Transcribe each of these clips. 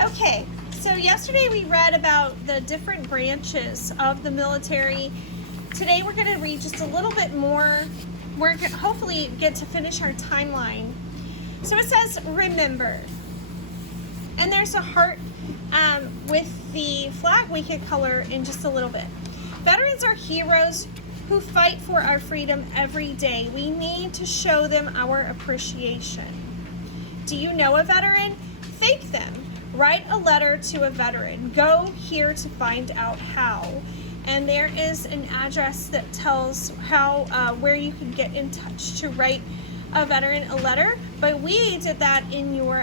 Okay, so yesterday we read about the different branches of the military. Today we're going to read just a little bit more. We're going to hopefully get to finish our timeline. So it says, remember. And there's a heart with the flag we could color in just a little bit. Veterans are heroes who fight for our freedom every day. We need to show them our appreciation. Do you know a veteran? Thank them. Write a letter to a veteran. Go here to find out how. And there is an address that tells how where you can get in touch to write a veteran a letter. But we did that in your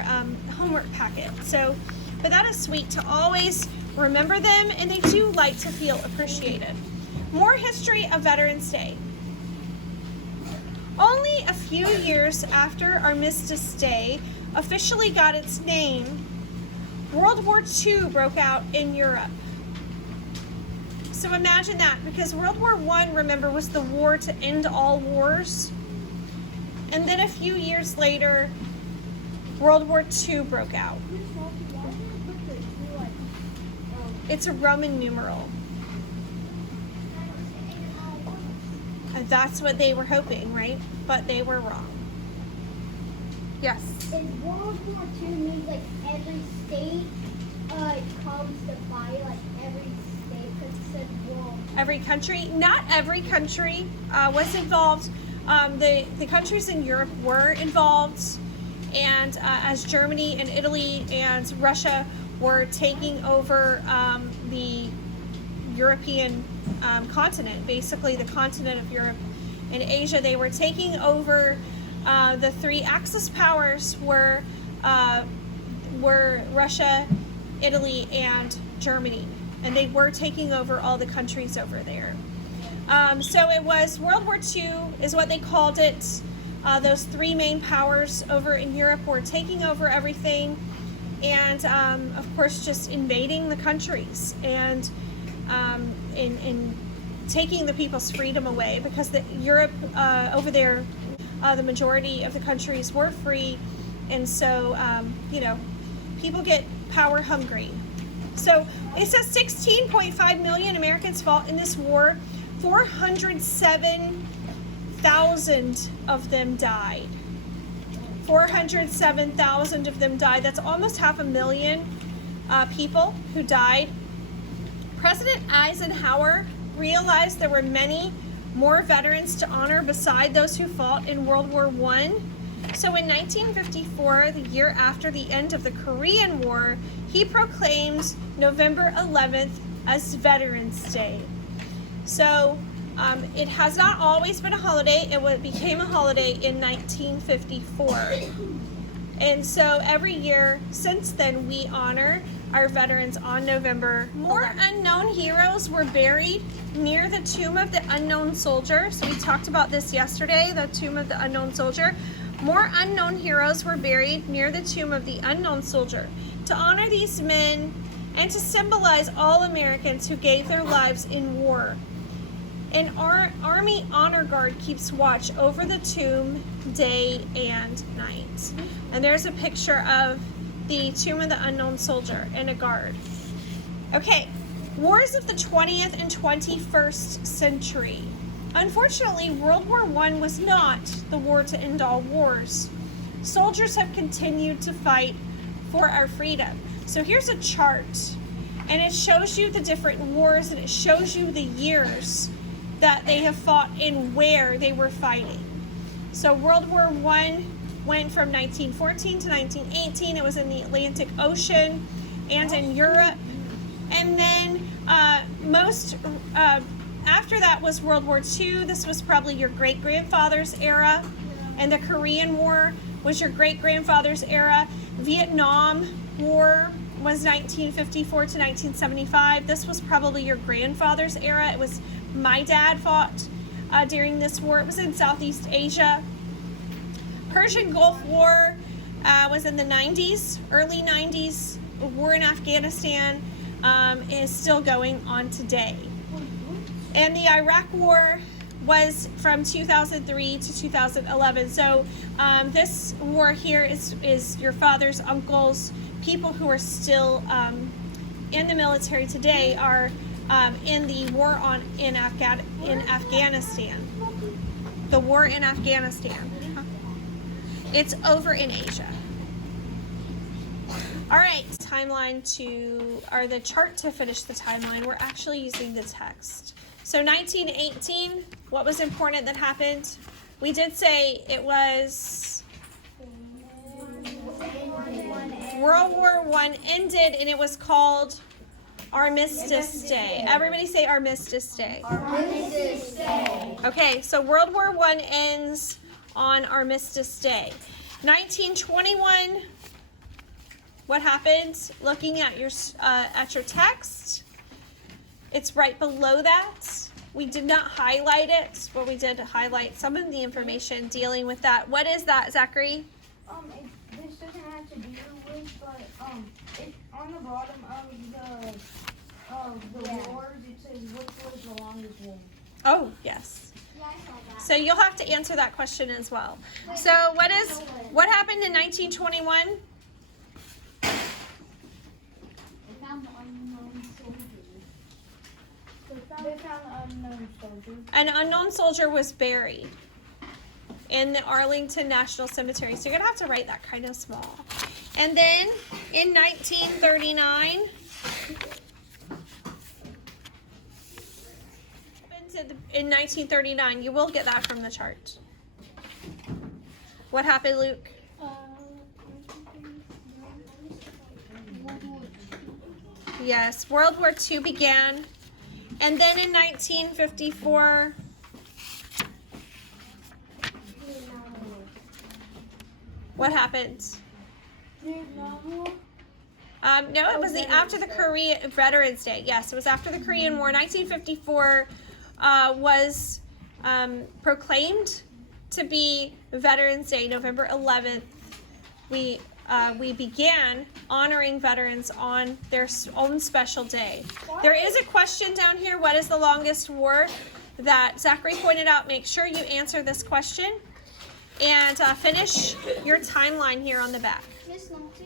homework packet. So, but that is sweet to always remember them, and they do like to feel appreciated. More history of Veterans Day. Only a few years after Armistice Day officially got its name, World War II broke out in Europe. So imagine that, because World War I, remember, was the war to end all wars. And then a few years later, World War II broke out. It's a Roman numeral. And that's what they were hoping, right? But they were wrong. Yes? In World War II means like every state comes to fight, like every state, because it said world. Every country? Not every country was involved. The countries in Europe were involved, and as Germany and Italy and Russia were taking over the European continent, basically the continent of Europe and Asia, they were taking over. The three Axis powers were Russia, Italy, and Germany, and they were taking over all the countries over there. So it was World War II is what they called it. Those three main powers over in Europe were taking over everything, and of course just invading the countries and in taking the people's freedom away, because Europe over there, the majority of the countries were free, and so people get power hungry. So it says 16.5 million Americans fought in this war. 407,000 of them died. 407,000 of them died. That's almost 500,000 people who died. President Eisenhower realized there were many more veterans to honor beside those who fought in World War I. So in 1954, the year after the end of the Korean War, he proclaimed November 11th as Veterans Day. So it has not always been a holiday. It became a holiday in 1954. And so every year since then, we honor our veterans on November 11th. More unknown heroes were buried near the tomb of the unknown soldier. So we talked about this yesterday, the tomb of the unknown soldier. More unknown heroes were buried near the tomb of the unknown soldier. To honor these men and to symbolize all Americans who gave their lives in war. An Army Honor Guard keeps watch over the tomb day and night. And there's a picture of the tomb of the unknown soldier and a guard. Okay, wars of the 20th and 21st century. Unfortunately, World War I was not the war to end all wars. Soldiers have continued to fight for our freedom. So here's a chart, and it shows you the different wars, and it shows you the years that they have fought and where they were fighting. So World War I went from 1914 to 1918. It was in the Atlantic Ocean and in Europe. And then after that was World War II. This was probably your great-grandfather's era. And the Korean War was your great-grandfather's era. Vietnam War was 1954 to 1975. This was probably your grandfather's era. It was my dad fought during this war. It was in Southeast Asia. Persian Gulf War was in the 90s, early 90s. War in Afghanistan is still going on today. And the Iraq War was from 2003 to 2011. So this war here is your father's uncles, people who are still in the military today are in the war in Afghanistan. The war in Afghanistan. It's over in Asia. All right, or the chart to finish the timeline. We're actually using the text. So 1918, what was important that happened? We did say it was World War I ended, and it was called Armistice Day. Everybody say Armistice Day. Armistice Day. Okay, so World War I ends on Armistice Day. 1921, what happened? Looking at your text, it's right below that. We did not highlight it, but we did highlight some of the information dealing with that. What is that, Zachary? This doesn't have to do with, but it's on the bottom of the wars. It says which was the longest war. Oh, yes. Yeah, I saw that. So you'll have to answer that question as well. So what happened in 1921? They found the unknown soldiers. They found an unknown soldier. An unknown soldier was buried in the Arlington National Cemetery. So you're gonna have to write that kind of small. And then in 1939, in 1939, you will get that from the chart. What happened, Luke? Yes, World War II began. And then in 1954, what happened? No, it was after the Korean Veterans Day. Yes, it was after the Korean War. 1954 was proclaimed to be Veterans Day. November 11th, we began honoring veterans on their own special day. There is a question down here. What is the longest war? That Zachary pointed out. Make sure you answer this question and finish your timeline here on the back. Miss Nancy?